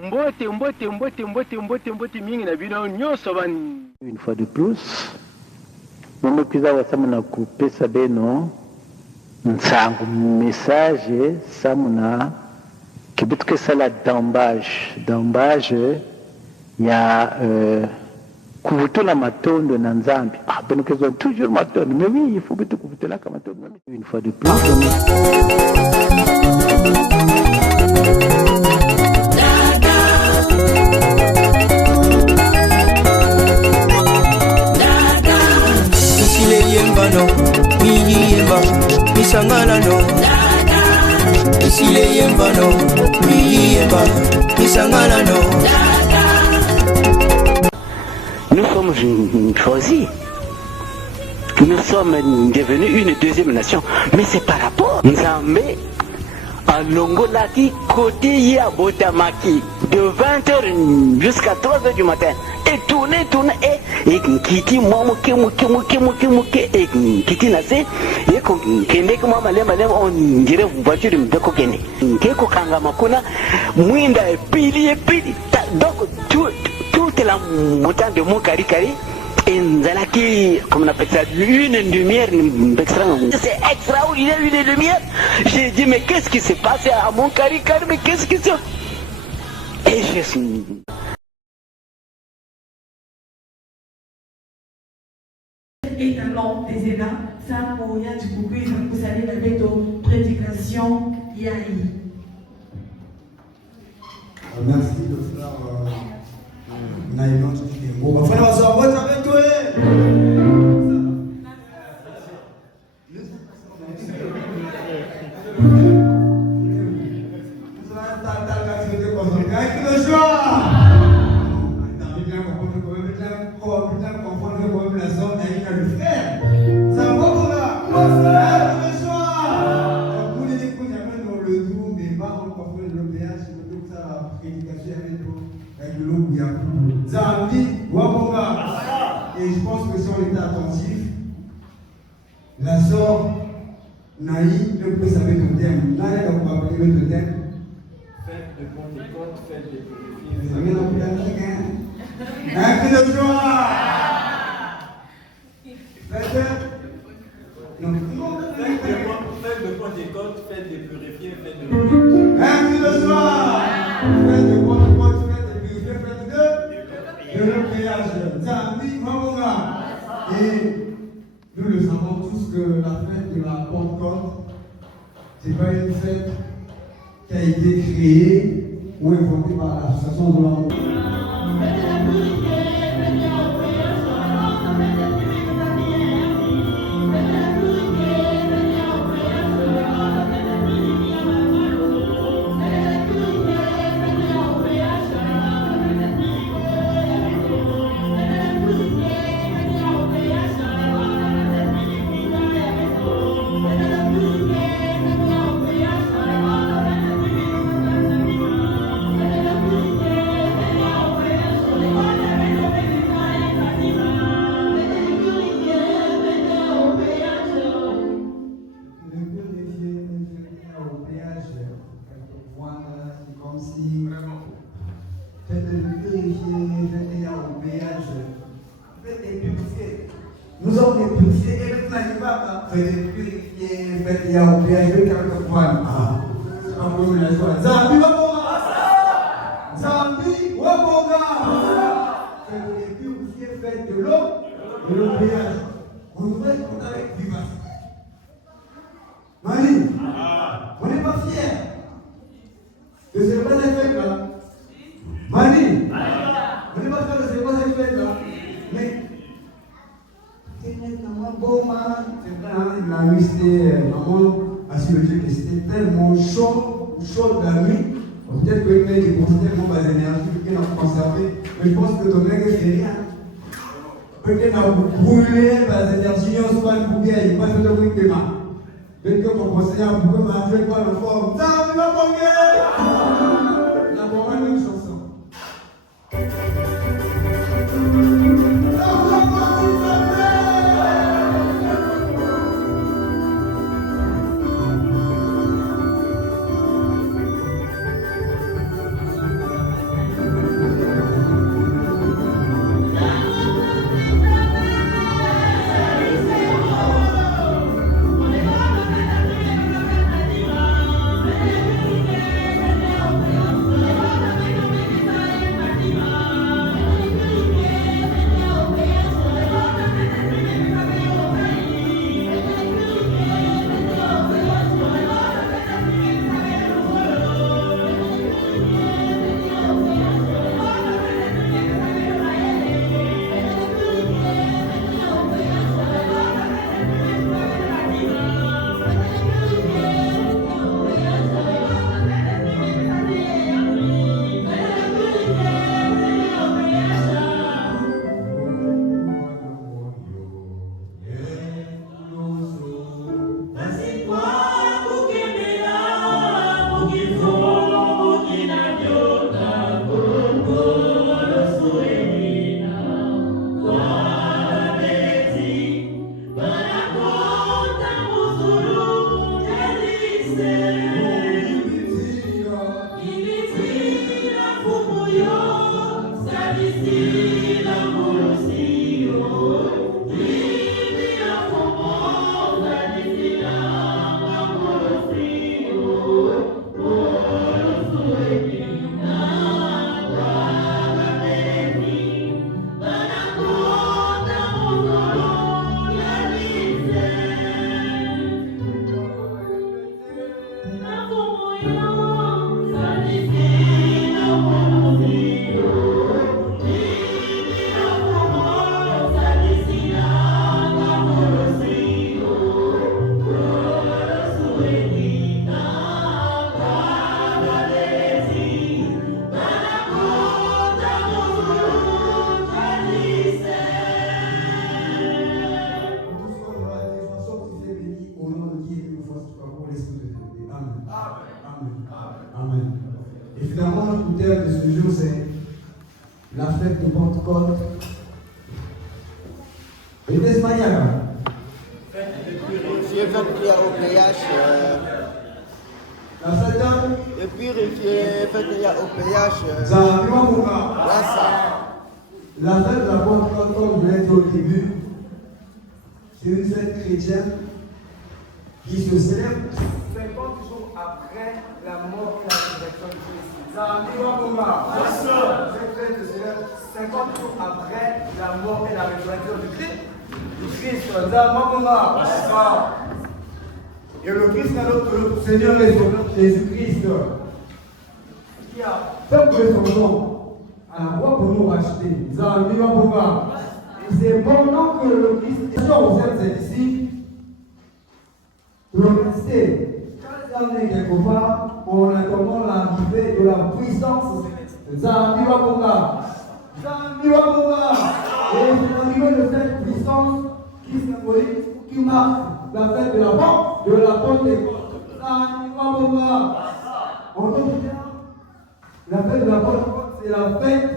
Une fois de plus, nous avons coupé ça beno, un message, ça m'a qui veut que ça la d'embâche, il y a kuvuto la matondo na nzambi. Ah, ben que sont toujours matondo, mais oui, il faut que tu kuvuto la matondo. Une fois de plus. No, mi yemba, mi sangala no. Ici les yemba no, mi yemba, mi sangala no. Nous sommes choisis. Nous sommes devenus une deuxième nation. Mais c'est par rapport. Nzambe à Longolaki, côté Yabotamaki, de 20h jusqu'à 3h du matin. Et tourner, et Kiti, moi, et Kiti Nase, et Kende, on dirait voiture de Kokene. Keko Kangamakuna, Mwinda, Pili. Donc, toute la montagne de mon Karikari, et Nzalaki, comme on appelle ça, une lumière, c'est extraordinaire, une lumière. J'ai dit, mais qu'est-ce qui s'est passé à mon Karikari, mais qu'est-ce qui se... Et je suis... Étalon des ENA, ça moyen du coucou, vous allez la mettre aux prédications Yahi. Merci de frère Naïman Chikengo. Ma frère, on va voter avec toi. Et je pense que si on était attentif, la sœur Naï ne peut savoir le thème. Naï, on va appeler le thème. Faites de Pentecôte, faites de purifier. Ça vient d'appeler un chacun. Un cri de joie. Faites de Pentecôte, faites de purifier, faites de purifier. Un cri de joie. Faites de Pentecôte, faites de purifier, faites de l'oubliage. Zambi, Mamonga. Et nous le savons tous que la fête de la Pentecôte, ce n'est pas une fête qui a été créée ou inventée par l'association de l'amour. Nous sommes des purifiés et maintenant il va faire des purifiés, faire des yaoubéas, il veut qu'avec le point. Ah, c'est pas pour la joie. Zambi Waponga! Zambi Waponga! Faites des purifiés, faites de l'eau, de l'obéage. On devrait être content avec vivacité. Mali, on n'est pas fiers de ce pas effet là. Mali, on n'est pas fiers de ce pas effet là. Mais la nuit c'était maman a su le dire que c'était tellement chaud la nuit. Peut-être que le mec est tellement bas énergie qu'il a conservé. Mais je pense que ton mec fait rien. Peut-être qu'il a brûlé bas énergie, on se passe pour bien, il passe le bruit de main. Peut-être que mon conseiller a beaucoup marqué par le fort. Ça va pas bien. La bonne une chanson. thème de ce jour, c'est la fête de Pentecôte. Et d'Espagnol. J'ai fait prier au péage. La fête Et puis, j'ai fait prier au péage. La fête de la Pentecôte, comme je l'ai dit au début, c'est une fête chrétienne qui se célèbre 50 jours après la mort et la résurrection de Christ. Cette fête se célèbre 50 jours après la mort et la résurrection de Christ. Et le Christ est notre Seigneur et Sauveur Jésus-Christ, qui a fait son nom à la croix pour nous racheter. Et c'est pendant que le Christ est au sein de ses disciples, de rester 15 années quelque part en attendant l'arrivée de la puissance céleste. Et c'est l'arrivée de cette puissance qui symbolise, qui marque la fête de la Pentecôte. En d'autres termes, la fête de la Pentecôte, c'est la fête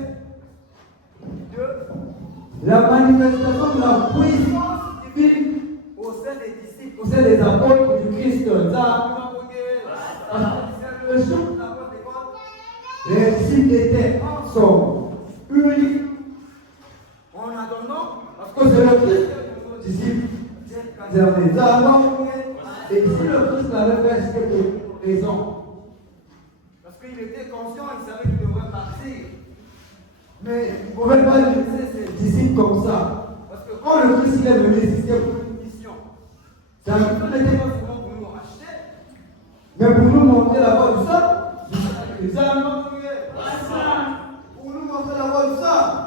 de la manifestation de la puissance divine au sein des disciples, au sein des apôtres du Christ. Le jour de la Pentecôte, les disciples étaient ensemble, unis, en attendant, parce que c'est le Christ que les disciples et si le Christ avait fait ce que raison, parce qu'il était conscient, il savait qu'il devrait partir, mais il ne pouvait pas laisser ses disciples comme ça, parce que quand le Christ est venu, c'était pour une mission. Ça n'était pas seulement pour nous racheter, mais pour nous montrer la voie du salut. Pour nous montrer la voie du salut.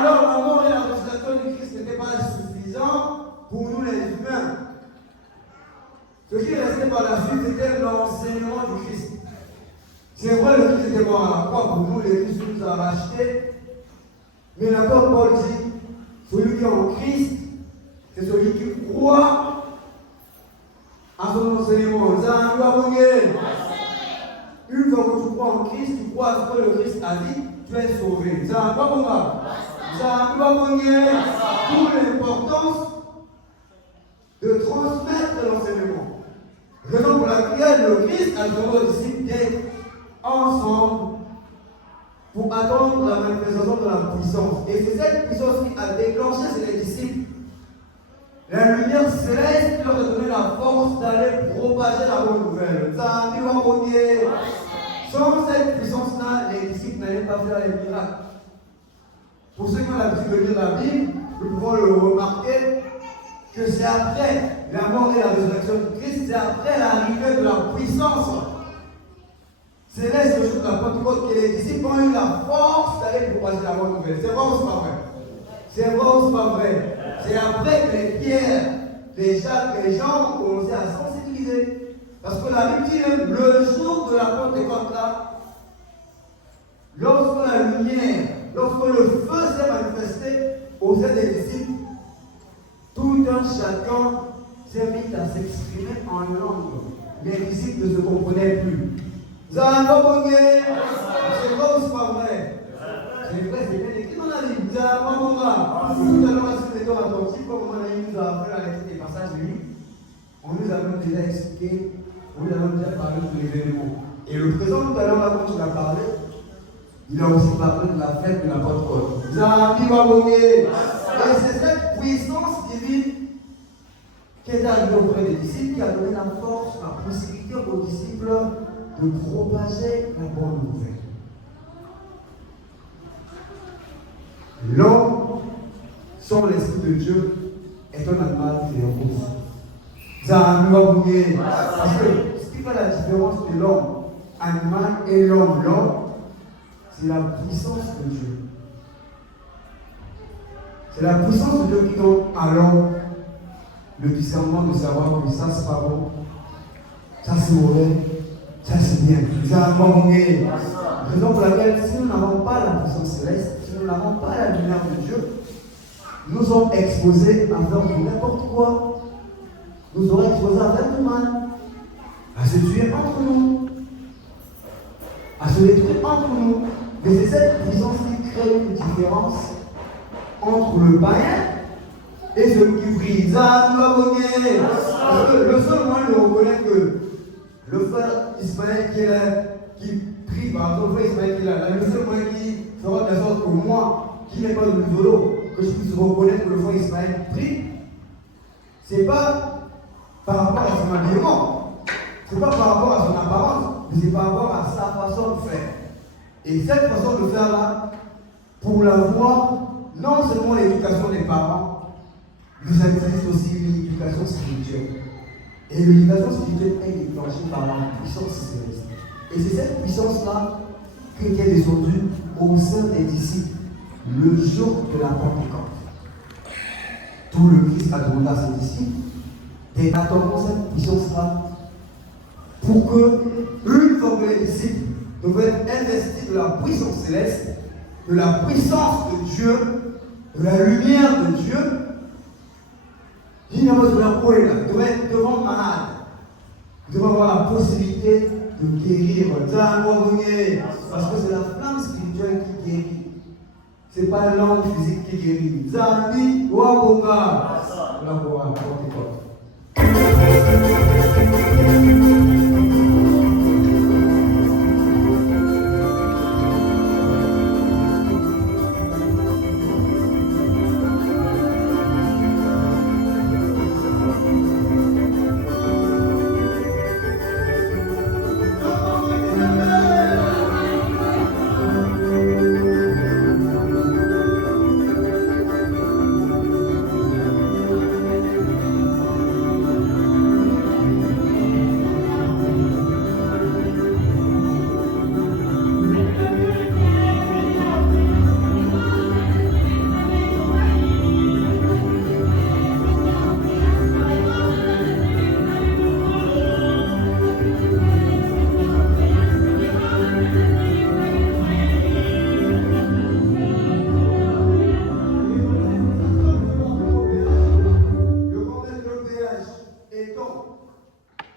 Alors la mort et la résurrection du Christ n'étaient pas suffisants pour nous les humains. Ce qui restait par la suite, c'était l'enseignement du Christ. C'est vrai, le Christ était mort à la croix pour nous, les Christ nous a rachetés. Mais l'apôtre Paul dit, celui qui est en Christ, c'est celui qui croit à son enseignement. Une fois que tu crois en Christ, tu crois à ce que le Christ a dit, tu es sauvé. Ça n'a pas pour l'importance de transmettre l'enseignement. Raison pour laquelle le Christ a demandé aux disciples d'être ensemble pour attendre la manifestation de la puissance. Et c'est cette puissance qui a déclenché chez les disciples la lumière céleste qui leur a donné la force d'aller propager la bonne nouvelle. Sans cette puissance-là, les disciples n'allaient pas faire les miracles. Pour ceux qui ont l'habitude de lire la Bible, nous pouvons le remarquer que c'est après la mort et la résurrection de Christ, c'est après l'arrivée de la puissance céleste le jour de la Pentecôte que les disciples ont eu la force d'aller propager la bonne nouvelle. C'est vrai ou c'est pas vrai? C'est vrai ou c'est pas vrai? C'est après que les pierres, les Jacques et les gens ont commencé à sensibiliser. Parce que la Bible dit même le jour de la Pentecôte là, lorsque la lumière, lorsque le feu s'est manifesté aux yeux des disciples, tout un chacun s'est mis à s'exprimer en langue. Les disciples ne se comprenaient plus. C'est vrai ou c'est pas vrai? C'est vrai, c'est bien écrit dans la Bible. Tout à l'heure, si nous étions attentifs, comme on nous a appris la lecture des passages bibliques, on nous a même déjà expliqué, on nous a même déjà parlé de l'événement. Et le président tout à l'heure, là, quand il a parlé, il a aussi parlé de la fête de la Pentecôte. Et c'est cette puissance divine qui est arrivée auprès des disciples qui a donné la force, la possibilité aux disciples de propager la bonne nouvelle. L'homme, sans l'Esprit de Dieu, est un animal féroce. Parce que ce qui fait la différence de l'homme animal et l'homme, c'est la puissance de Dieu. C'est la puissance de Dieu qui donne à l'homme le discernement de savoir que ça c'est pas bon, ça c'est mauvais, ça c'est bien. Raison pour laquelle si nous n'avons pas la puissance céleste, si nous n'avons pas la lumière de Dieu, nous sommes exposés à faire de n'importe quoi. Nous serons exposés à faire du mal, à se tuer entre nous. se détruire entre nous. Mais c'est cette puissance qui crée une différence entre le païen et celui qui prie. Ça nous a bonné. Parce que le seul moyen de reconnaître que le frère Ismaël qui est là, qui prie par exemple, le frère Ismaël qui est là, le seul moyen qui fera de la sorte que moi, qui n'ai pas de solo, que je puisse reconnaître que le frère Ismaël prie, c'est pas par rapport à son habillement, c'est pas par rapport à son apparence, mais c'est par rapport à sa façon de faire. Et cette façon de faire là, pour la voir, non seulement l'éducation des parents, mais ça existe aussi une éducation spirituelle. Et l'éducation spirituelle est déclenchée par la puissance céleste. Et c'est cette puissance-là qui est descendue au sein des disciples le jour de la Pentecôte. Tout le Christ a demandé à ses disciples d'attendre cette puissance-là pour que, une fois que les disciples devaient être investis de la puissance céleste, de la puissance de Dieu, de la lumière de Dieu, ils devaient être devant malade. Ils devaient avoir la possibilité de guérir. Parce que c'est la flamme spirituelle qui guérit. Ce n'est pas l'âme physique qui guérit. Zambi, Wabonga. La voix,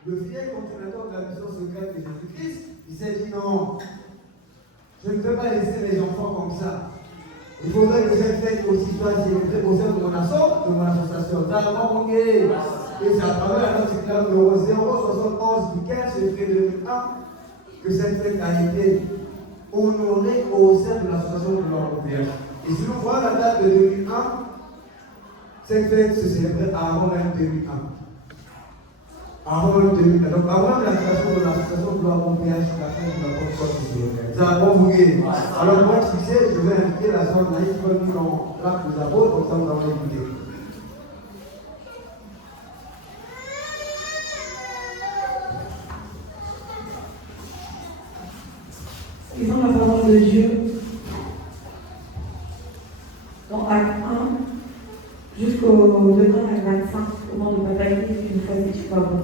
le fidèle continuateur de la mission secrète de Jésus-Christ, il s'est dit non, je ne peux pas laisser mes enfants comme ça. Il faudrait que cette fête aussi soit célébrée au sein de mon association. Et c'est à travers la note circulaire numéro 071 du 15 février 2001 que cette fête a été honorée au sein de l'association de l'Européenne. Et si nous voyons la date de 2001, cette fête se célébrait avant même 2001. Avant même 2001. Donc avant la création de l'association de l'Européenne, la fête de la Pentecôte se célébrait. Ça a convoqué. Alors moi, si c'est, je vais inviter la soeur Naïf qui va nous dans l'acte des apôtres, comme ça nous allons écouter. Ils ont la parole de Dieu dans Acte 1 jusqu'au 2 à 25, au nom de Papa Église, une fois si tu vas bon.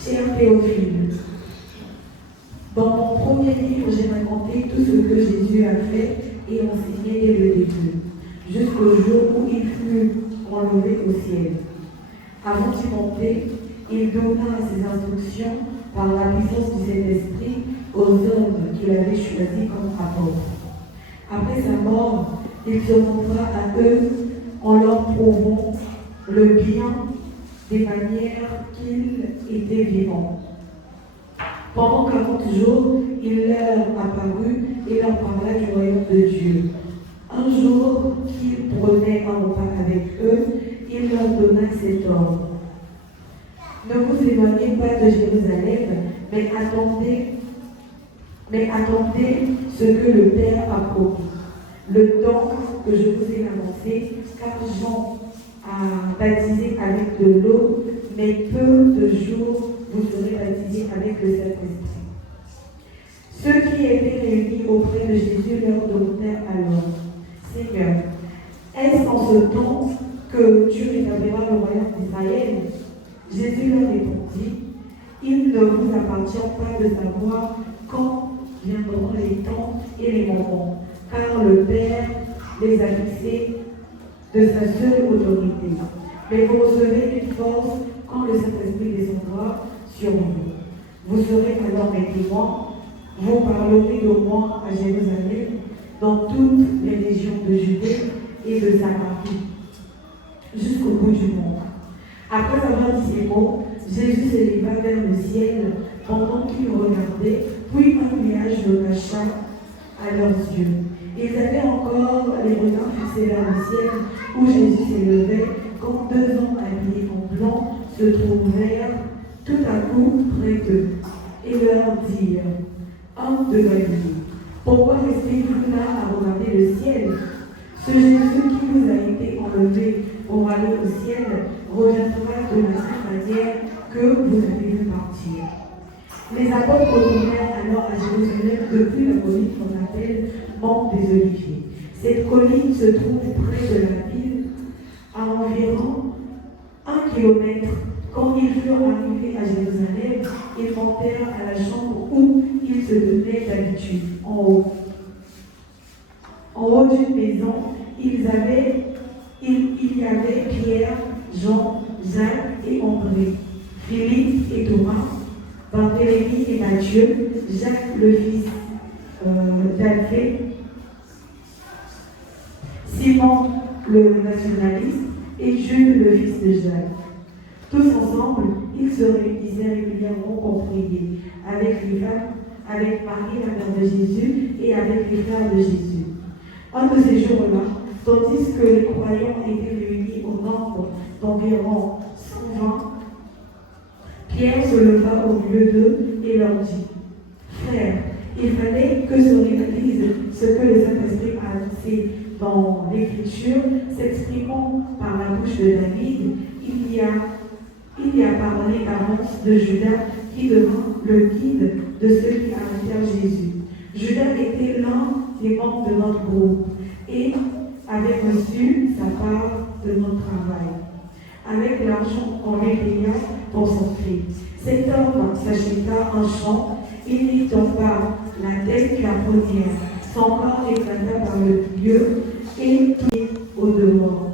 Cher Théophile, dans mon premier livre, j'ai raconté tout ce que Jésus a fait et enseigné dès le début, jusqu'au jour où il fut enlevé au ciel. Avant d'y monter, il donna ses instructions par la puissance du Saint-Esprit aux hommes qu'il avait choisis comme apôtres. Après sa mort, il se montra à eux en leur prouvant le bien des manières qu'il était vivant. Pendant 40 jours, il leur apparut et leur parla du royaume de Dieu. Un jour qu'il prenait un repas avec eux, il leur donna cet ordre. Ne vous éloignez pas de Jérusalem, mais attendez ce que le Père a promis. Le temps que je vous ai annoncé, car Jean a baptisé avec de l'eau, mais peu de jours vous serez baptisés avec le Saint-Esprit. Ceux qui étaient réunis auprès de Jésus leur demandèrent alors, Seigneur, est-ce en ce temps que tu rétabliras le royaume d'Israël? Jésus leur répondit, il ne vous appartient pas de savoir quand viendront les temps et les moments, car le Père les a fixés de sa seule autorité. Mais vous recevez une force quand le Saint-Esprit descendra sur vous. Vous serez alors mes témoins Vous parlerez de moi à Jérusalem, dans toutes les régions de Judée et de Samarie, jusqu'au bout du monde. Après avoir dit ces mots, Jésus s'éleva vers le ciel pendant qu'il regardait, puis un nuage le cacha à leurs yeux. Ils avaient encore les regards fixés vers le ciel où Jésus s'élevait, quand 2 hommes habillés en blanc se trouvèrent tout à coup près d'eux et leur dirent: Hommes de Galilée, pourquoi restez-vous là à regarder le ciel? Ce Jésus qui vous a été enlevé pour aller au ciel reviendra de la même manière que vous avez vu partir. Les apôtres retournèrent alors à Jérusalem depuis la colline qu'on appelle Mont des Oliviers. Cette colline se trouve près de la ville, à environ 1 kilomètre. Quand ils furent arrivés à Jérusalem, ils montèrent à la chambre où ils se tenaient d'habitude, en haut. En haut d'une maison, il y avait Pierre, Jean, Jacques et André, Philippe et Thomas, Barthélemy et Matthieu, Jacques le fils d'Alphée, Simon le nationaliste et Jules le fils de Jacques. Tous ensemble, ils se réunissaient régulièrement pour prier avec les femmes, avec Marie, la mère de Jésus, et avec les frères de Jésus. Un de ces jours-là, tandis que les croyants étaient réunis au nombre d'environ 120, Pierre se leva au milieu d'eux et leur dit: Frères, il fallait que se réalise ce que le Saint-Esprit a annoncé dans l'Écriture, s'exprimant par la bouche de David. Il y a parlé d'avance de Judas qui devint le guide de ceux qui arrêtèrent Jésus. Judas était l'un des membres de notre groupe et avait reçu sa part de notre travail, avec l'argent qu'on lui paya pour son cri. Cet homme s'acheta un champ, il n'y tomba la tête la première, son corps éclata par le milieu et tout au dehors.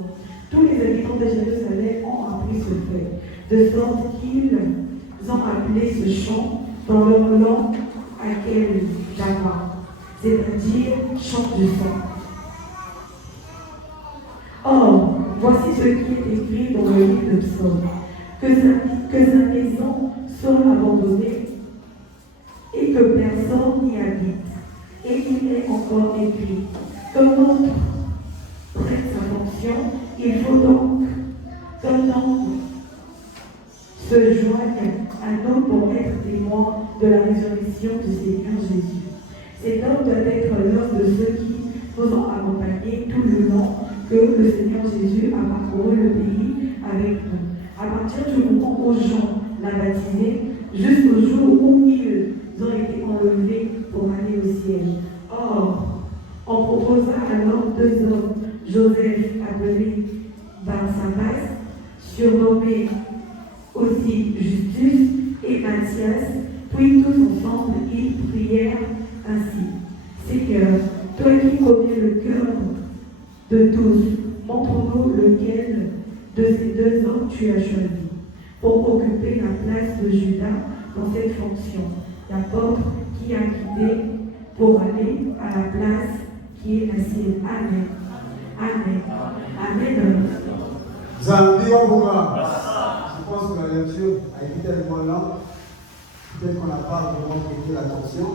Tous les habitants de Jérusalem ont appris ce fait, de sorte qu'ils ont appelé ce champ dans leur langue Akel-Jama, c'est-à-dire champ de sang. Or, voici ce qui est écrit dans le livre de Psaume, que sa maison soit abandonnée et que personne n'y habite. Et il est encore écrit: comme notre prête sa fonction, il faut donc qu'un homme se joigne à nous pour être témoin de la résurrection du Seigneur Jésus. Cet homme doit être l'un de ceux qui nous ont accompagnés tout le long que le Seigneur Jésus a parcouru le pays avec nous. À partir du moment où Jean l'a baptisé, jusqu'au jour où ils ont été enlevés pour aller au ciel. Or, on proposa alors 2 hommes, Joseph appelé Barsabas, surnommé aussi Justus, et Matthias, puis tous ensemble ils prièrent ainsi: Seigneur, toi qui connais le cœur de tous, montre-nous lequel de ces 2 hommes tu as choisi pour occuper la place de Judas dans cette fonction, l'apôtre qui a quitté pour aller à la place qui est la sienne. Amen. Amen. Amen. Zambi Wabunga. Je pense que la lecture a été tellement lente, peut-être qu'on n'a pas vraiment prêté l'attention.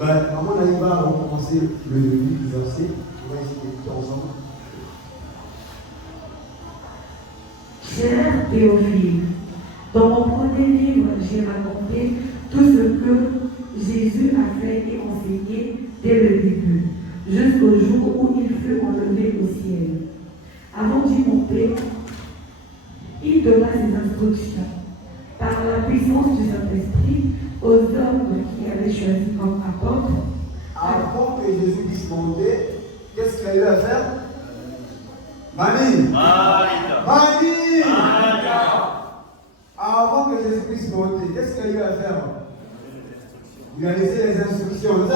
À mon avis, on va recommencer le début du verset. On va essayer d'écouter ensemble. Cher Théophile, dans mon premier livre, j'ai raconté tout ce que Jésus a fait et enseigné dès le début, jusqu'au jour où il fut enlevé au ciel. Avant d'y monter, il donna ses instructions par la puissance du Saint-Esprit aux hommes qui avaient choisi comme apôtres. Avant que Jésus puisse monter, qu'est-ce qu'il a eu à faire? Mani! Avant que Jésus puisse monter, qu'est-ce qu'il a eu à faire? Il a laissé les instructions. Et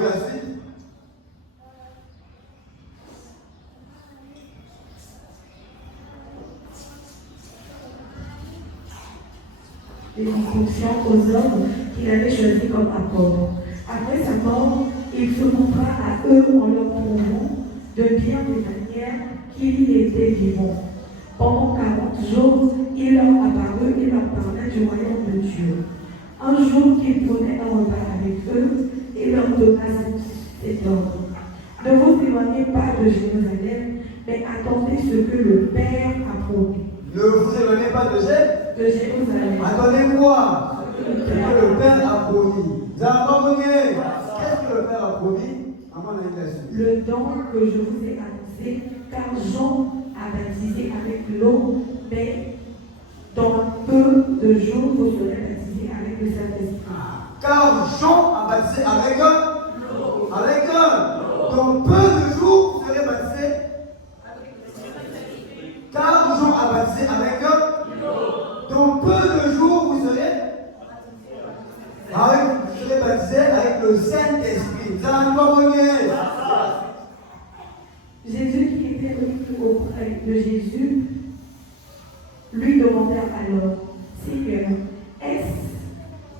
la suite? Les instructions aux hommes qu'il avait choisis comme apôtres. Après sa mort, il se montra à eux en leur prouvant de bien des manières qu'il était vivant. Pendant 40 jours, il leur apparut et leur parlait du royaume de Dieu. Un jour qu'il prenait un repas avec eux et leur donna cet ordre. Ne vous éloignez pas de Jérusalem, mais attendez ce que le Père a promis. Ne vous éloignez pas de Jérusalem. Attendez quoi? Ce que le Père a promis. Qu'est-ce que le Père a promis? À mon invitation. Le don que je vous ai annoncé, car Jean a baptisé avec l'eau, mais dans peu de jours, vous serez baptisés avec le Saint-Esprit. Car Jean a baptisé avec l'eau. Avec l'eau. Dans peu de jours, vous serez baptisés. Car Jean a baptisé avec l'eau. Dans peu de jours, vous serez baptisés avec le Saint-Esprit. Jésus qui était venu auprès de Jésus lui demanda alors, Seigneur, est-ce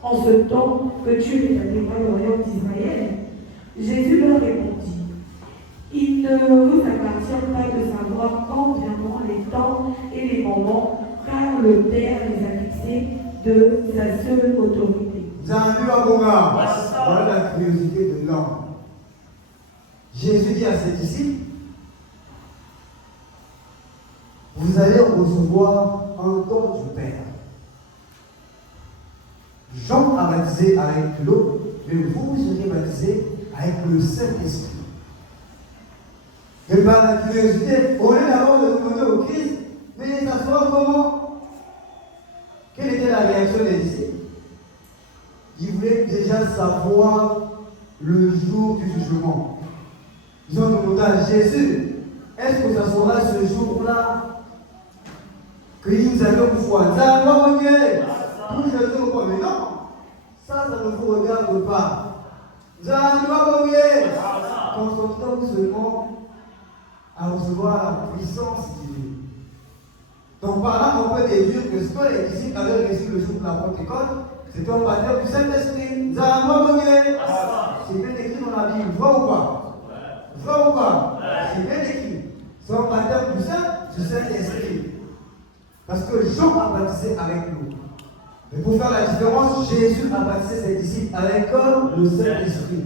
en ce temps que tu rétabliras le royaume d'Israël? Jésus leur répondit, il ne vous appartient pas de savoir quand viendront les temps et les moments, car le Père les a fixés de sa seule autorité. Voilà la curiosité de l'homme. Jésus dit à ses disciples, vous allez recevoir un don du Père. Jean a baptisé avec l'eau, mais vous serez baptisés avec le Saint-Esprit. Et par la curiosité, au lieu d'abord de demander au Christ, mais ça sera comment? Quelle était la réaction des disciples? Ils voulaient déjà savoir le jour du jugement. Ils ont demandé à Jésus, est-ce que ça sera ce jour-là que nous allons voir? Ça va regarder. Tout Jésus répond, mais non, ça ne vous regarde pas. Ça va regarder. Concentrons-nous seulement à recevoir la puissance divine. Donc par là, on peut déduire que ce que les disciples avaient reçu le jour de la Pentecôte, c'était un baptême du Saint-Esprit. C'est bien écrit dans la Bible, vrai ou pas? Vrai ou pas? C'est bien écrit. C'est un baptême du Saint-Esprit. Parce que Jean a baptisé avec nous. Mais pour faire la différence, Jésus a baptisé ses disciples avec le Saint-Esprit.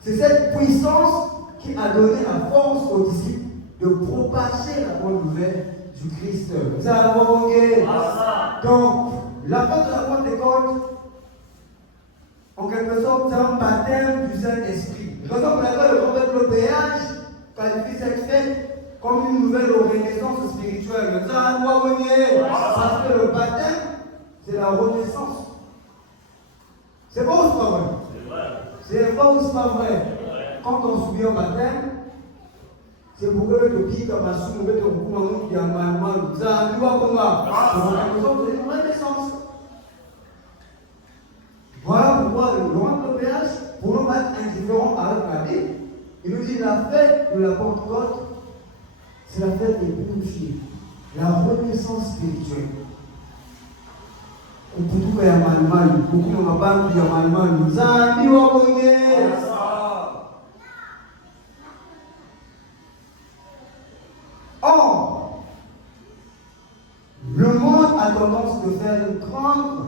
C'est cette puissance qui a donné la force aux disciples de propager la bonne nouvelle du Christ. Vous allez voir. Donc, la fête de la Pentecôte, en quelque sorte, c'est un baptême du Saint-Esprit. Raison pour laquelle le prophète le péage qualifie cette fête comme une nouvelle renaissance spirituelle. Vous allez voir. Parce que le baptême, c'est la renaissance. C'est vrai ou c'est pas vrai? C'est vrai ou c'est pas vrai? Quand on subit un baptême, c'est pour que le pays comme un sous mauvais recours qui a mal. Vous allez voir comment? C'est une renaissance. Voilà pourquoi le grand péage, pour ne pas être indifférent avec la Bible, il nous dit la fête de la Pentecôte, c'est la fête des purifiés, la renaissance spirituelle. Pour tout cas, il y a mal, beaucoup ne va pas dire mal. Nous allons Or, le monde a tendance de faire une grande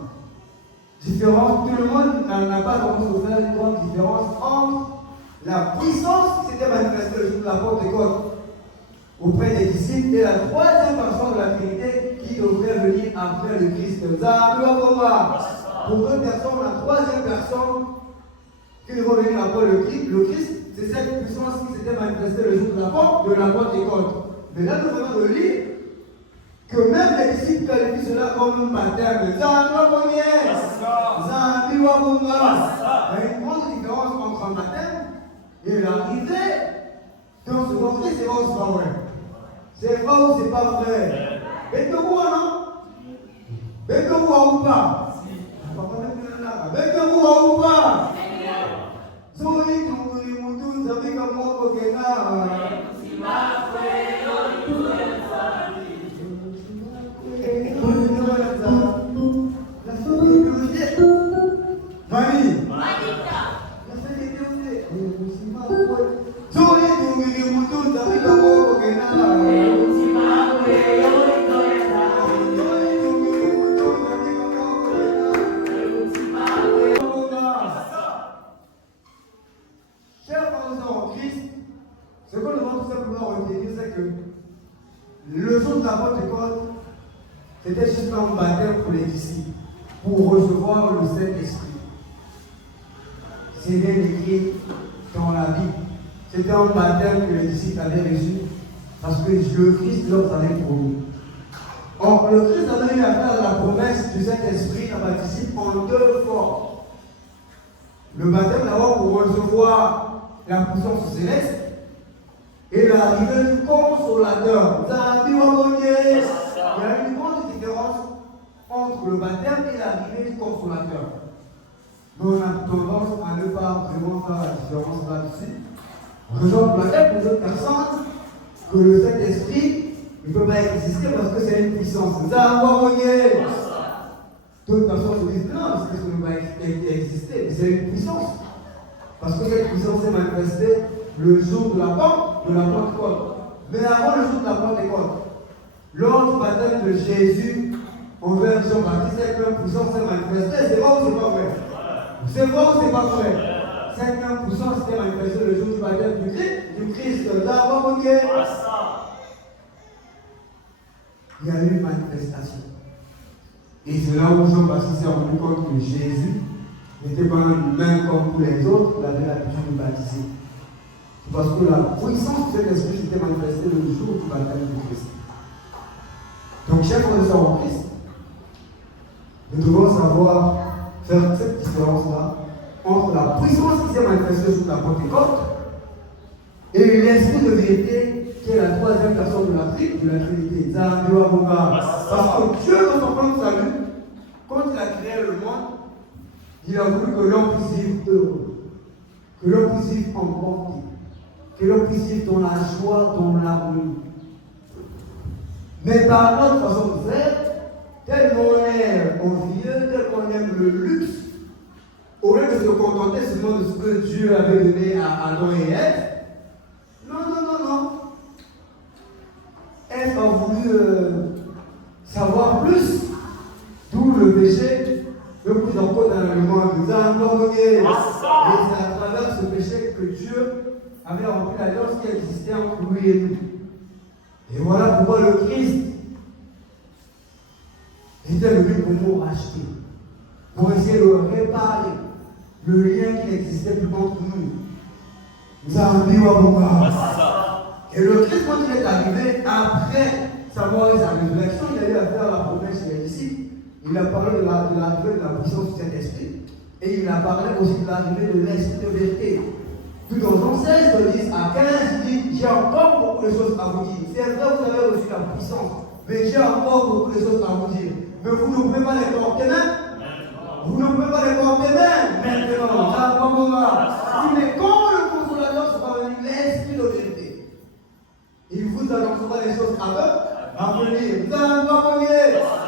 différence. Tout le monde n'a pas tendance de faire une grande différence entre la puissance qui s'était manifestée le jour de la Pentecôte auprès des disciples et la troisième personne de la Trinité qui devrait venir après le Christ. Pour deux personnes, la troisième personne qui devrait venir après le Christ, c'est cette puissance qui s'était manifestée le jour de la Pentecôte. Mais là, nous venons de lire que même les disciples qualifient cela comme un baptême. Il y a une grande différence entre un baptême et l'arrivée dans ce monde. C'est vrai ou c'est pas vrai? C'est vrai ou c'est pas vrai? Bêtez-vous, non? Bêtez-vous ou pas? Bêtez-vous ou pas? Soyez comme les moutons, vous avez comme moi, Pentecôte, c'était juste un baptême pour les disciples, pour recevoir le Saint-Esprit. C'est bien écrit dans la Bible. C'était un baptême que les disciples avaient reçu parce que le Christ leur avait promis. Or, le Christ avait eu à faire la promesse du Saint-Esprit à participer en deux formes. Le baptême d'abord pour recevoir la puissance céleste et l'arrivée du consolateur. Il y a une grande différence entre le baptême et l'arrivée du consolateur. Mais on a tendance à ne pas vraiment faire la différence là-dessus. Par exemple, pour d'autres personnes, que le Saint-Esprit ne peut pas exister parce que c'est une puissance. D'autres personnes se disent non, parce que ça ne peut pas exister, mais c'est une puissance. Parce que cette puissance s'est manifestée le jour de la Pentecôte. Mais avant le jour de la Pentecôte, lors du baptême de Jésus, envers Jean-Baptiste, cette même puissance s'est manifestée. C'est vrai ou c'est pas vrai? C'est vrai ou c'est pas vrai? Cette même puissance s'est manifestée le jour du baptême du Christ. Il y a eu une manifestation. Et c'est là où Jean-Baptiste s'est rendu compte que Jésus n'était pas un humain comme tous les autres, il avait l'habitude de baptiser. Parce que la puissance de cet esprit s'était manifestée le jour du baptême du Christ. Donc, chers frères et sœurs en Christ, nous devons savoir faire cette différence-là entre la puissance qui s'est manifestée sur la Pentecôte et l'esprit de vérité qui est la troisième personne de la Trinité. Parce que Dieu, dans son plan de salut, quand il a créé le monde, il a voulu que l'homme puisse vivre heureux, que l'homme puisse vivre en bonté, que l'homme puisse vivre dans la joie, dans l'harmonie. Mais par notre façon de faire, tel qu'on est envieux, tel qu'on aime le luxe, au lieu de se contenter seulement de ce que Dieu avait donné à Adam et Ève, non. Ève a voulu savoir plus, d'où le péché, le plus encore dans le monde. Et c'est à travers ce péché que Dieu avait rempli l'alliance qui existait entre lui et nous. Et voilà pourquoi le Christ était venu pour nous racheter, pour essayer de réparer le lien qui n'existait plus entre nous. Et le Christ, quand il est arrivé, après sa mort et sa résurrection, il a eu à faire la promesse chez les disciples. Il a parlé de l'arrivée de la puissance du Saint-Esprit. Et il a parlé aussi de l'arrivée de l'Esprit de vérité. Tout dans Jean 16, de 10 à 15, il dit, j'ai encore beaucoup de choses à vous dire. C'est vrai, vous avez reçu la puissance, mais j'ai encore beaucoup de choses à vous dire. Mais vous ne pouvez pas les porter même. Vous ne pouvez pas les porter même maintenant. Mais quand le consolateur sera venu, l'Esprit de vérité, il vous annoncera les choses à venir.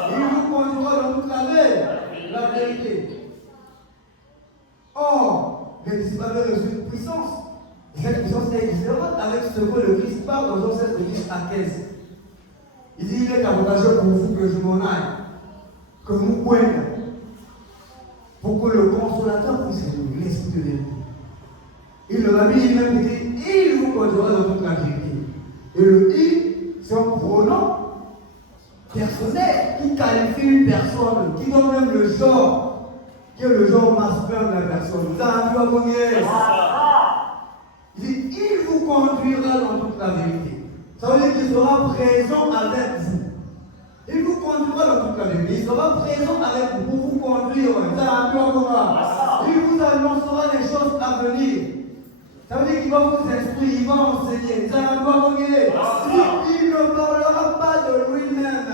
Il vous conduira dans toute la vérité. Or, les disciples avaient reçu une puissance. Et cette puissance est différente avec ce que le Christ parle dans Jean 16, de 10 à 15. Il dit, il est avantageux pour vous que je m'en aille, que nous poignons, pour que le consolateur puisse venir, l'Esprit de vérité. Il leur a mis lui-même dit, il vous conduira dans toute la vérité. Et le il, c'est un pronom personnel qui qualifie une personne, qui donne même le genre, qui est le genre masculin de la personne. Il dit, il vous conduira dans toute la vérité. Ça veut dire qu'il sera présent avec vous. Il vous conduira dans toute la vérité. Il sera présent avec vous pour vous conduire. Il vous annoncera des choses à venir. Ça veut dire qu'il va vous instruire, il va enseigner. Il ne parlera pas de lui-même.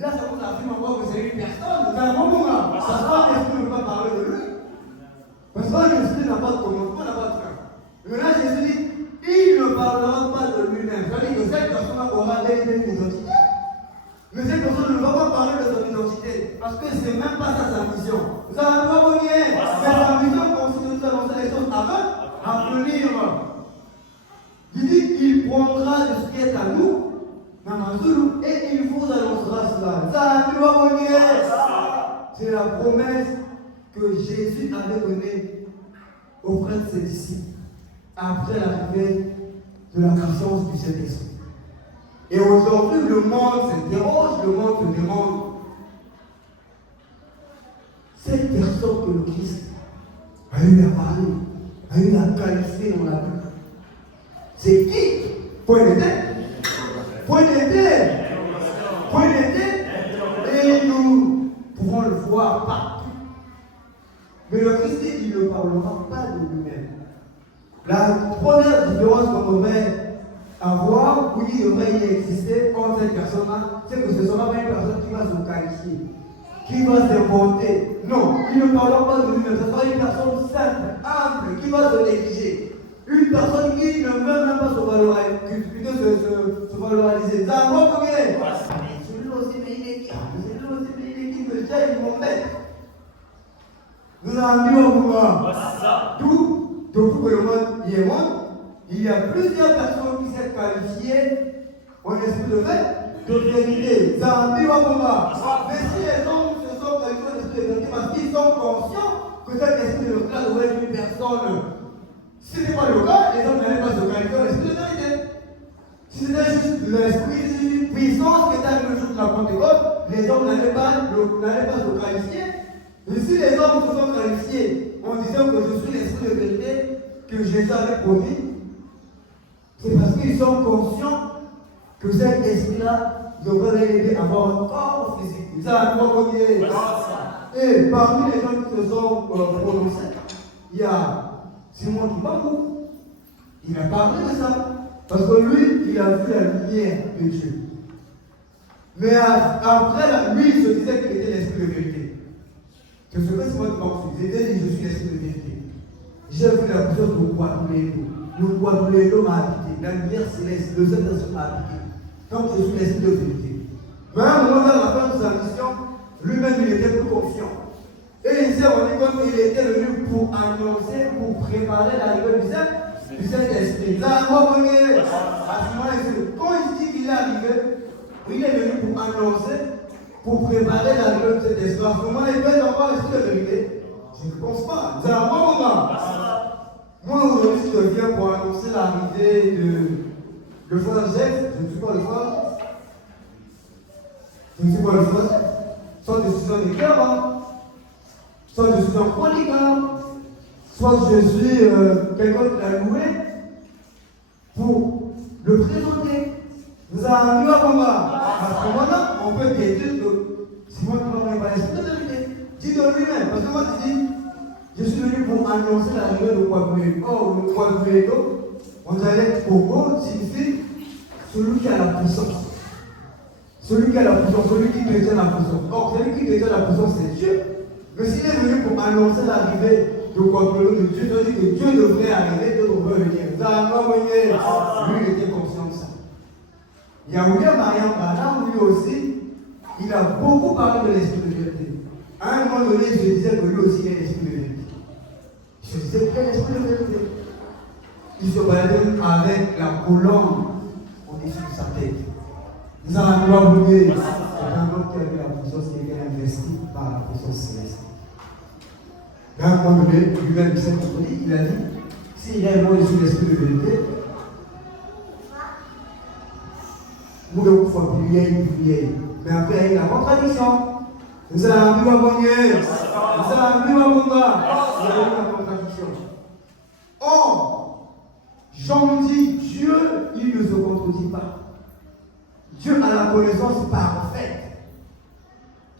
Là, ça vous affirme encore que c'est une personne. Ça sera l'esprit ne va pas parler de lui. Parce que l'esprit n'a pas de commencement, n'a pas de fin. Mais là, Jésus dit, il ne parlera pas de lui-même. Ça veut dire que cette personne aura une identité. Mais cette personne ne va pas parler de son identité. Parce que ce n'est même pas ça sa mission. Vous allez voir où il est. Mais sa mission consiste de nous annoncer les choses à venir. Il dit qu'il prendra de ce qui est à nous, et il vous annoncera cela. C'est la promesse que Jésus avait donnée auprès de ses disciples après l'arrivée de la puissance du Saint-Esprit. Et aujourd'hui, le monde s'interroge, le monde se demande, cette personne que le Christ a eu à parler, a eu à qualifier dans la Bible, c'est qui? Point d'été. Et nous pouvons le voir partout. Mais le Christ, il ne parlera pas de lui-même. La première différence qu'on devrait avoir, ou il devrait y exister entre cette personne-là, c'est que ce ne sera pas une personne qui va se qualifier, qui va s'inventer. Non, il ne parlera pas de lui-même. Ce sera une personne simple, humble, qui va se négliger. Une personne qui ne veut même pas se valoriser, plutôt se valoriser. Ça va, ok? Celui-là aussi, mais il est qui? Celui-là aussi, mais il est qui? Le chien, ils vont mettre. Nous avons dit au pouvoir. Tout, depuis que le monde y est monde, il y a plusieurs personnes qui s'est qualifiées en esprit de fait, de vérité. Ça avons dit au pouvoir. Mais si les hommes se sont qualifiés en esprit de vérité, parce qu'ils sont conscients que cet esprit de vérité doit être une personne. Si ce n'est pas le cas, les hommes n'allaient pas se qualifier en esprit de vérité. Si c'était juste l'esprit puissance qui était arrivé le jour de la Pentecôte, les hommes n'allaient pas se qualifier. Et si les hommes se sont qualifiés en disant que je suis l'esprit de vérité que Jésus avait promis, c'est parce qu'ils sont conscients que cet esprit-là devrait les aider à avoir un corps physique. Ça a quoi combien? Et parmi les gens qui se sont prononcés, il y a Simon Kibamou. Il a parlé de ça. Parce que lui, il a vu la lumière de Dieu. Mais après, lui, il se disait qu'il était l'esprit de vérité. Que ce que Simon Kibamou faisait, il dit, je suis l'esprit de vérité. J'ai vu la puissance de Guadoulé. Le Guadoulé m'a habité. La lumière céleste, le Saint-Esprit m'a habité. Donc je suis l'esprit de vérité. Mais à un moment, à la fin de sa mission, lui-même, il était plus confiant. Et il s'est rendu compte qu'il était venu pour annoncer, pour préparer l'arrivée du Saint-Esprit. Là, à ce moment-là, quand il dit qu'il est arrivé, il est venu pour annoncer, pour préparer l'arrivée du Saint-Esprit. À ce moment-là, il peut encore l'esprit de vérité. Je ne pense pas. C'est un bon moment. Moi, aujourd'hui, je viens pour annoncer l'arrivée de frère Jacques. Je ne suis pas le frère. Je ne suis pas le frère. Soit je suis un éclairant. Soit je suis un chroniqueur, soit je suis quelqu'un qui a loué pour le présenter. Nous avons mis à combat. À ce moment-là, on peut dire que Simon ne va pas l'esprit de vérité. Dis de lui-même. Parce que moi, tu dis, je suis venu pour annoncer l'arrivée de Guadoulé. Or, le Guadoulé, en dialecte Congo, signifie celui qui a la puissance. Celui qui a la puissance, celui qui détient la puissance. Or, celui qui détient la puissance, c'est Dieu. Mais s'il est venu pour annoncer l'arrivée de Guadoulé de Dieu, ça veut dire que Dieu devrait arriver, Dieu devrait venir. Lui, il était conscient de ça. Il y a William Mariam Branham, lui aussi, il a beaucoup parlé de l'esprit de vérité. À un moment donné, je disais que lui aussi, il est l'esprit de vérité. Je disais qu'il est l'esprit de vérité. Il se baladait avec la colonne au-dessus de sa tête. Nous allons pouvoir bouger. C'est un homme qui avait la puissance qui était investi par la puissance céleste. À un moment donné, lui-même, il s'est compris, il a dit, si réellement je suis l'esprit de vérité, nous devons faire prier. Mais après, il y a la contradiction. Nous allons vivre à Bonnier. Nous allons vivre à Bonga. Il y a la contradiction. Or, Jean dit, Dieu, il ne se contredit pas. Dieu a la connaissance parfaite.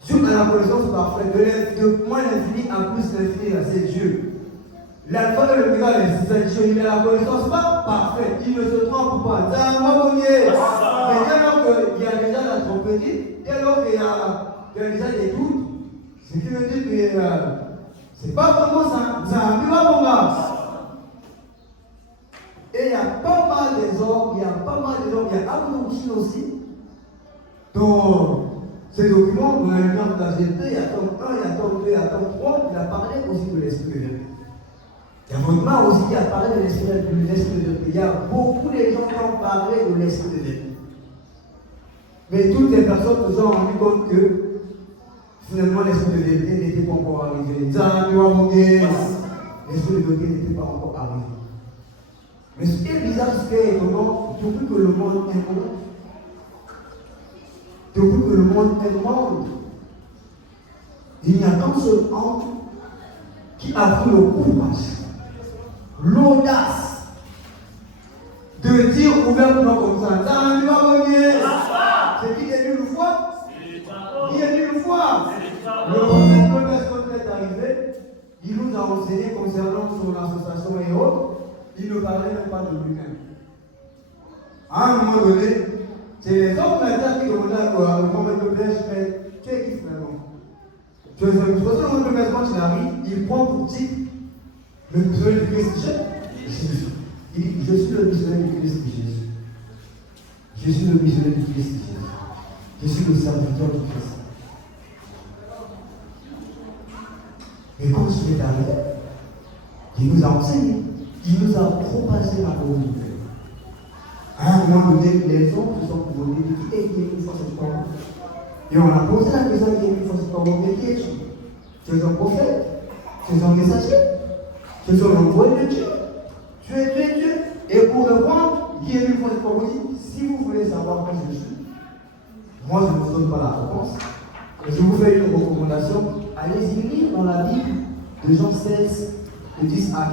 Dieu a la connaissance parfaite. De moins l'infini à plus l'infini, c'est Dieu. L'alpha et l'oméga, c'est Dieu. Il a la connaissance pas parfaite. Il ne se trompe pas. Mais dès lors qu'il y a déjà la tromperie, dès lors qu'il y a déjà des doutes, ce qui veut dire que c'est pas vraiment ça. Ça a vu à mon. Et il y a pas mal des hommes, il y a Abounoukine aussi. Dans ces documents, dans les livres de la GP, il y a tome 1, il y a tome 2, il y a tome 3, il a parlé aussi de l'esprit de vérité. Il y a Vodma aussi qui a parlé de l'esprit de vérité. Il y a beaucoup de gens qui ont parlé de l'esprit de vérité. Mais toutes les personnes se sont rendues compte que finalement l'esprit de vérité n'était pas encore arrivé. L'esprit de vérité n'était pas encore arrivé. Mais ce qui est bizarre, ce qui est étonnant, surtout que le monde est bon, depuis que le monde est monde, il n'y a qu'un seul homme qui a pris le courage, l'audace de dire ouvertement comme ça, c'est qui est venu le voir? Qui est venu le voir? Le prophète quand est arrivé, il nous a enseigné concernant son association et autres, il ne parlait même pas de lui-même. À un moment donné, c'est les hommes maintenant qui demandaient au prophète de Pêche, mais qu'est-ce qu'il fait vraiment? Je sais que le prophète quand il arrive, il prend pour titre le missionnaire du Christ Jésus. Il dit, je suis le missionnaire du Christ Jésus. Je suis le missionnaire du Christ Jésus. Je suis le serviteur du Christ. Et quand il est arrivé, il nous a enseigné, il nous a propagé la parole de Dieu. À un moment donné, les hommes se sont posés, qui est une fois cette parole? Et on a posé la question qui est une fois cette parole, mais qui es-tu? Tu es un prophète? Tu es un messager? Tu es un envoyé de Dieu? Tu es Dieu? Et pour répondre, qui est une fois cette parole? Si vous voulez savoir qui je suis, moi je ne vous donne pas la réponse. Et je vous fais une recommandation. Allez-y lire dans la Bible de Jean 16, de 10 à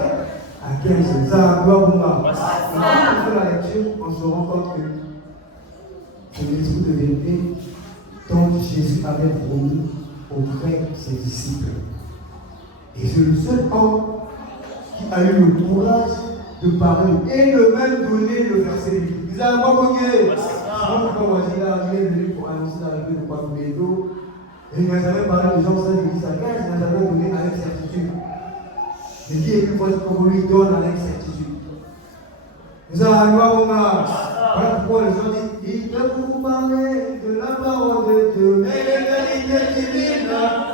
15. Ça, gloire pour moi. Quand on fait la lecture, on se rend compte que c'est l'esprit de vérité dont Jésus avait promis auprès de ses disciples. Et c'est le seul homme qui a eu le courage de parler et de même donner le verset biblique. Vous allez voir combien il est venu pour annoncer l'arrivée de Patou. Et il n'a jamais parlé de Jean 5, 10 à 15, il n'a jamais donné avec certitude. Mais qui est plus fort qu'on lui donne avec certitude? Nous allons voir au mar. Voilà pourquoi les gens disent, il peut vous parler de la parole de Dieu, mais les vérités divines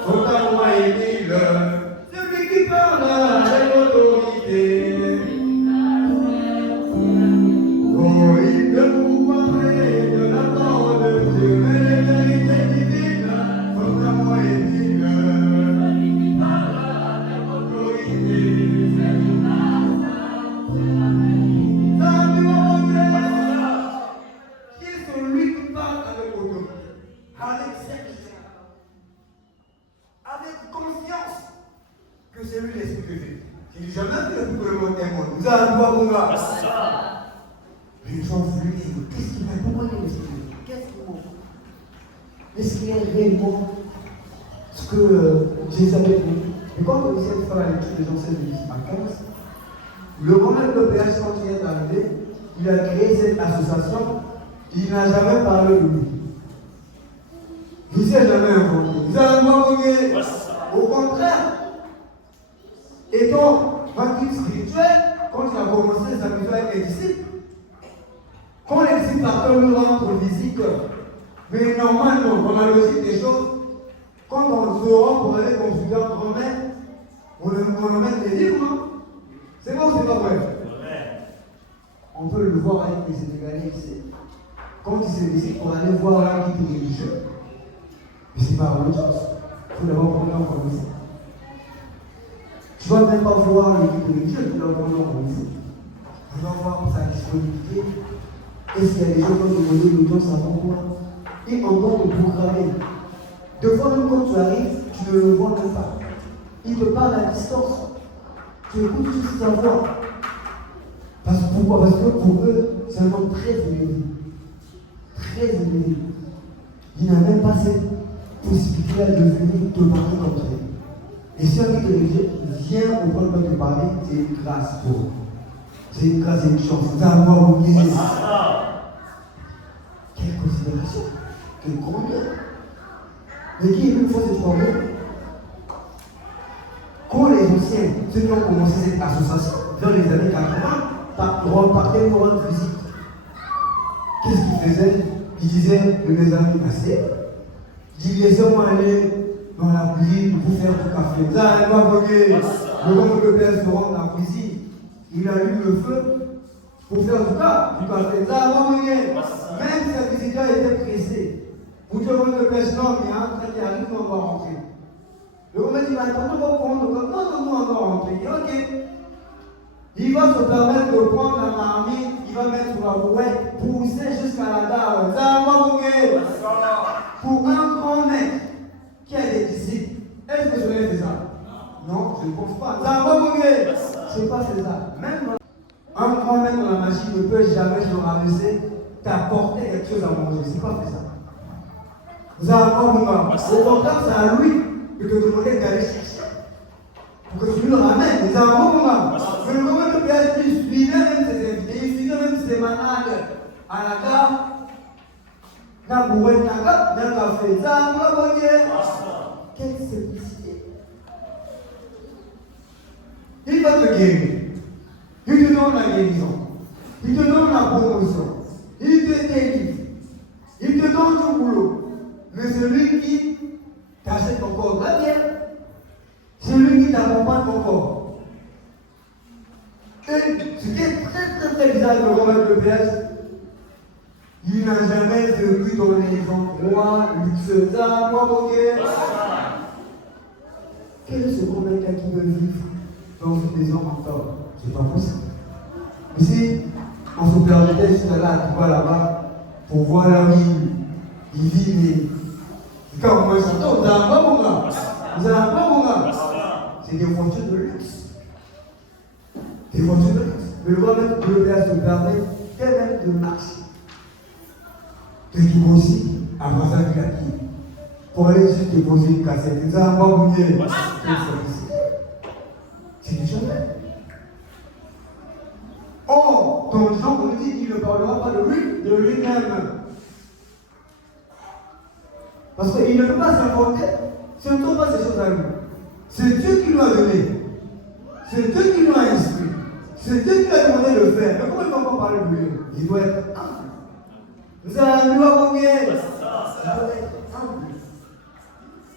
sont à moi et mille. Celui qui parle avec autorité. Oh, il peut vous parler de la parole de Dieu, mais les vérités divines sont à moi et mille. C'est lui l'esprit de Dieu. Il n'a jamais vu le monde est monde. Vous allez voir mon gars. Les gens voulaient dire, qu'est-ce qu'il va pourquoi il est l'esprit de Dieu? Qu'est-ce qu'il manque? Est-ce qu'il est réellement ce que Jésus avait dit? Et quand on essaie de faire la lecture de Jean 16, 10 à 15, le Romain de PH, quand il est arrivé, il a créé cette association, il n'a jamais parlé de lui. Il ne s'est jamais inventé. Vous allez voir mon gars. Au contraire, étant vaincu spirituel, quand il a commencé les habitudes avec les disciples, quand les disciples partaient le rendre physique, mais normalement, dans la logique des choses, quand on se rend pour aller consulter un grand-mère, on emmène des livres, non? C'est bon ou c'est pas vrai? On peut le voir avec les Sénégalais ici. Quand ils se décident pour aller voir un guide religieux, mais c'est pas autre chose. Il faut d'abord prendre en compte. Tu ne vas même pas voir le guide religieux, tu dois prendre en compte. On va voir sa disponibilité. Est-ce qu'il y a des gens qui ont demandé l'audience avant quoi? Et encore de programmer. Deux fois même quand tu arrives, tu ne le vois même pas. Il te parle à distance. Tu écoutes juste sa voix. Pourquoi? Parce que pour eux, c'est un homme très élevé. Très élevé. Il n'a même pas cette possibilité de venir te parler comme ça. Et si un guide religieux vient au point de te parler, c'est une grâce pour eux. C'est une grâce et une chance d'avoir oublié. Quelle considération, quelle grandeur. Mais qui est une fois cette formule? Quand les anciens, ceux qui ont commencé cette association, vers les années 80, repartaient pour rendre visite. Qu'est-ce qu'ils faisaient? Ils disaient, mes amis, assez. Ils laissez-moi aller dans la cuisine pour faire du café. Vous allez pas voguer. Le moment que le père se rend dans la cuisine, il allume le feu pour faire du café. Vous allez pas voguer. Même si la visiteur était pressée, pour dire au le père, non, mais il y a un train qui arrive, on va rentrer. Le moment dit, attends, on va prendre, on va rentrer. Il dit, ok. Il va se permettre de prendre la marmite, il va mettre sur la brouette, pousser jusqu'à la gare. Ça va voguer. c'est pas ça. Même un grand maître dans la magie ne peut jamais se rabaisser, t'apporter quelque chose à manger. C'est pas ça. Vous avez un bon moment. Au contraire, c'est à lui de te demander d'aller chercher. Pour que tu le ramènes. Vous avez un bon moment. Mais le moment de PHP, il suivait même ses invités, il suivait même ses malades à la gare. N'a bourré de la gare, n'a pas fait ça, n'a pas fait. Quelle simplicité. Il va te guérir. Il te donne la guérison. Il te donne la promotion. Il te délivre. Il te donne ton boulot. Mais celui qui t'achète ton corps, va bien. Celui qui t'accompagne ton corps. Et ce qui est très bizarre de Robert de PS, il n'a jamais vécu dans les endroits luxueux. Quel est ce grand mec qui veut vivre dans une maison en tort? C'est pas possible. Mais si on se permettait juste d'aller à tout là-bas pour voir là où il vit, mais quand on s'entend, vous avez un bon moment. Vous avez un bon moment. C'est des voitures de luxe. Des voitures de luxe. Mais le grand mec de l'EPS se permet même de marcher. De déposer à Mazan Kaki pour aller juste déposer une cassette. Vous avez un bon moment. C'est du jamais. Or, dans le genre, on nous dit qu'il ne parlera pas de lui-même. Parce qu'il ne peut pas s'inventer. Ce ne sont pas ces choses à lui. C'est Dieu qui lui a donné. C'est Dieu qui lui a instruit. C'est Dieu qui lui a demandé de le faire. Mais comment il ne va pas parler de lui? Il doit être humble. Vous avez un loi combien? Il doit être humble.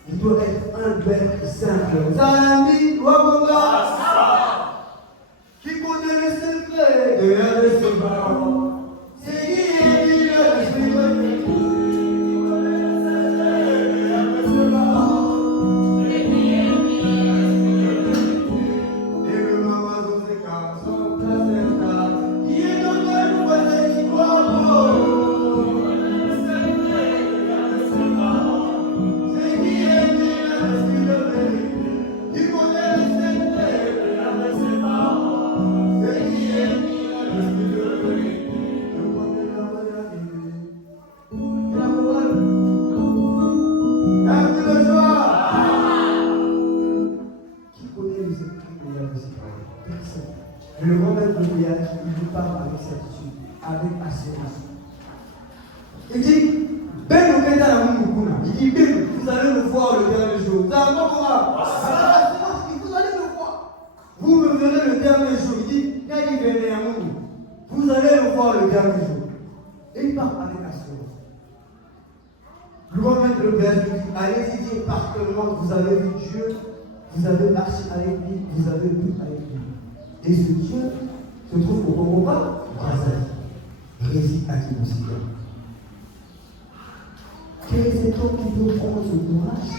Il doit être un bête simple. Vous avez un ami, loi combien? Qui connaît les secrets de la décision. C'est qui est qui le respect. Le grand maître de voyage, il lui parle avec certitude, avec assurance. Il dit, Ben Oketa la Moumoukuna. Il dit, Ben, vous allez me voir le dernier jour. Vous allez me voir. Vous allez me voir. Vous me verrez le dernier jour. Il dit, vous allez me voir le dernier jour. Et il parle avec assurance. Le grand maître de voyage lui dit, allez-y dire parfaitement que vous avez vu Dieu, vous avez marché avec lui, vous avez vu avec lui. Et ce Dieu se trouve au Congo, réside à Kimosika. Quel est cet homme qui peut prendre ce courage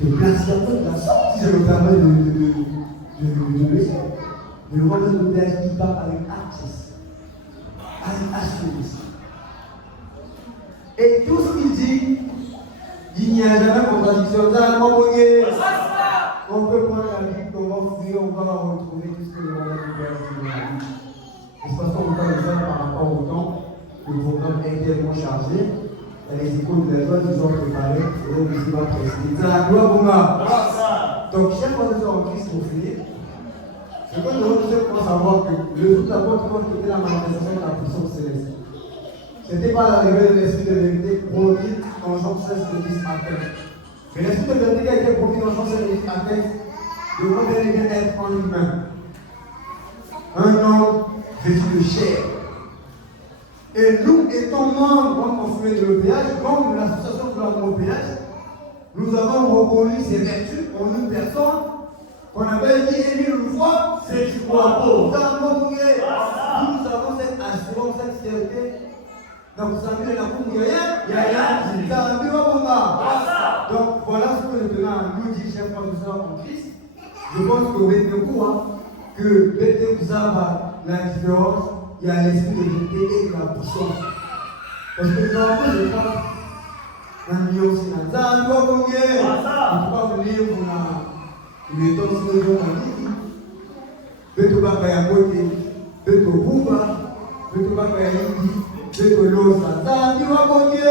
de placer un peu de la sorte, si je me permets de le dire. Mais le roi de l'auberge, il parle avec access, avec assurance. Et tout ce qu'il dit, il n'y a jamais contradiction. On peut prendre la Bible, on va fouiller, on va retrouver tout ce que le roi de l'auberge dit. De toute façon, on va le faire par rapport au temps. Le programme est tellement chargé. Les écoles de la joie nous ont préparé. Et donc, ici, va préciser. C'est la gloire pour moi. Donc, chaque fois que nous sommes en Christ pour finir, c'est que nous devons savoir que le tout d'abord, qui était la manifestation de la puissance céleste. Ce n'était pas l'arrivée de l'esprit de vérité produit dans Jean 16, 10 à 15. Mais l'esprit de vérité qui a été produit dans Jean 16, 10 à 15 devrait bel et bien être en humain. Un homme vêtu de chair. Et nous, étant membres comme confirmés de l'EPH, comme l'association de l'EPH, nous avons reconnu ces vertus en une personne qu'on appelle qui est une foi, c'est du crois pas. Nous avons cette assurance, cette fierté. Donc, vous savez, la cour, il y a un donc, voilà ce que le tenant nous dit, chers frères et sœurs en Christ. Je pense que vous êtes au courant que peut-être vous avez la différence. Il y a l'esprit de vérité et de la puissance. Parce que nous avons je crois, un million de sénateurs. Nous ne pouvons pas venir pour Il est temps de se lever en vie. Beto baba ya bote, beto bumba, beto baba ya hindi, beto losa. Zambi wa bote.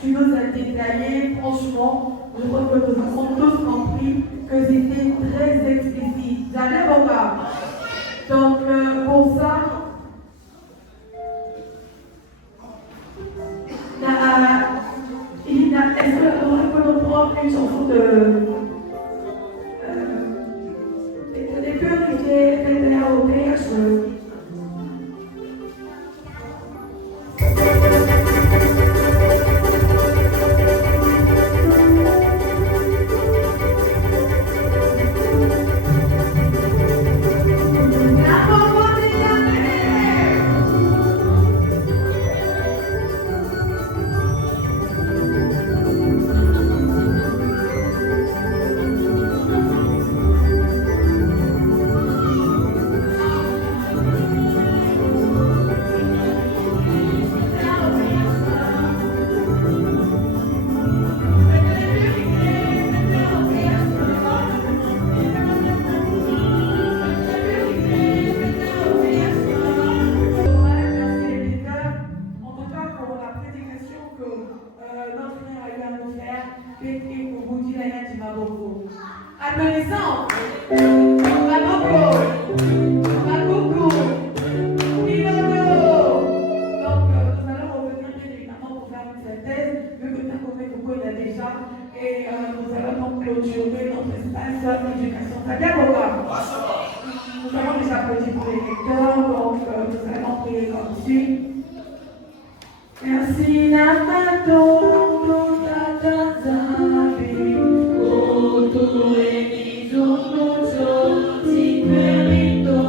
Tu nous as détaillé, franchement, je crois que nous avons tous compris que c'était très explicite. J'allais au cas. Donc, pour ça, est-ce qu'on peut nous prendre une chanson de chœurs qui étaient au PH? Et nous allons donc clôturer notre espace d'éducation. Ça vient au corps. Nous avons déjà applaudi pour les lecteurs, donc nous allons prier comme suit. Merci Namato, Tata Zabi, Oto Emizo Mozo, Tiperito.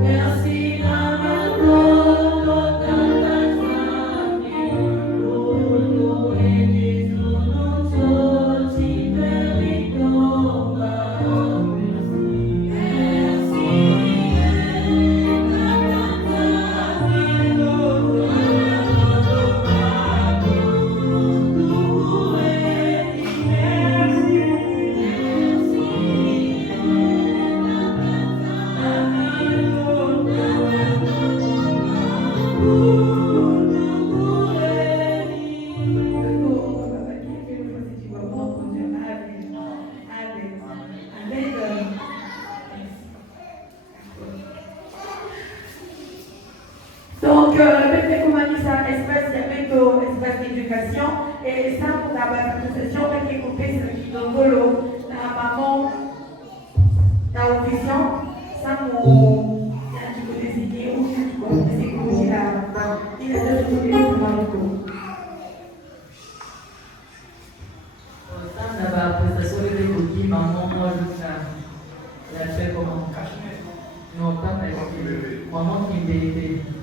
Merci Namato, Tata Zabi, Oto Emizo Mozo, Tiperito. Donc, espace d'éducation Et ça, pour la baptisation, on peut écouter ce qui donne l'eau. La maman, la officiant, ça, mon. Il y a qui peut décider, ou qui peut décider, il a deux autres minutes dans le coup. Ça, la prestation de l'écoute, maman, moi, je l'ai fait comme un cachet. Non, pas maman qui me